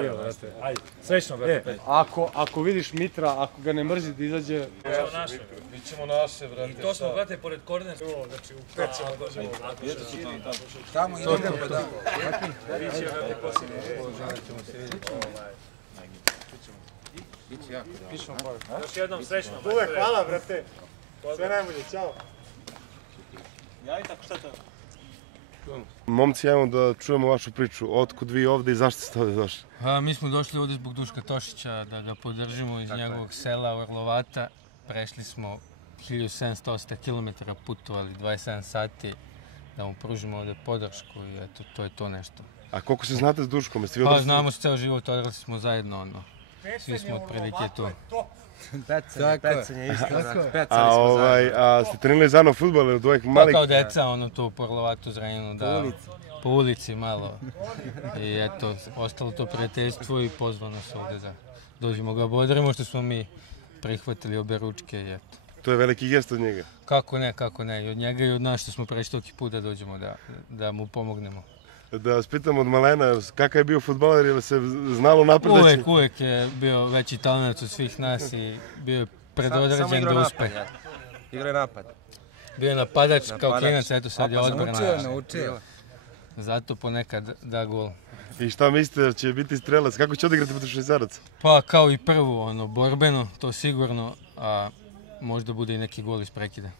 bilo, brate. Ajde, srećno, brate. Ako vidiš Mitra, ako ga ne mrzi da izađe... Mi ćemo naše, brate. I to smo, brate, pored korner. Znači, u 5 ćemo dođemo. Tamo idemo, da. Biće, brate, posljednje. Biće jako, da. Pišemo poruku. Još jednom srećno. Uvek, hvala, brate. Sve najbolje, čao. Javite ako šta to? Momci, ajmo da čujemo vašu priču. Otkud vi ovde i zašto ste ovde došli? Mi smo došli ovde zbog Duška Tošića, da ga podržimo iz njegovog sela Orlovata. Prešli smo 1700 km, putovali 27 sati da mu pružimo ovde podršku i eto, to je to nešto. A koliko se znate s Duškom? Pa znamo se ceo život, odrasli smo zajedno, svi smo otprilike tu. Pecanje isto, brate. A ste trenirali zajedno fudbal od ovih malih... Pa kao deca, tu po Orlovatu, Zrenjaninu, da... Po ulici malo. I eto, ostalo to prijateljstvo i pozvano se ovde da dođemo ga bodrimo, što smo mi prihvatili obe ručke i eto. To je veliki gest od njega. Kako ne, i od njega i od nas što smo prešli toki put da dođemo da mu pomognemo. Da vas pitam od malena, kakav je bio fudbaler, ili se znalo napred da će... Uvek je bio veći talent od svih nas i bio je predodređen da uspe. Igra je napad. Bio je napadač kao klinac, eto sad je odbrana. Naučio. Zato ponekad da gol. I šta mislite da će biti strelac? Kako će odigrati protiv Švajcaraca? Pa kao i prvo, borbeno, to sigurno, a možda bude i neki gol iz prekida.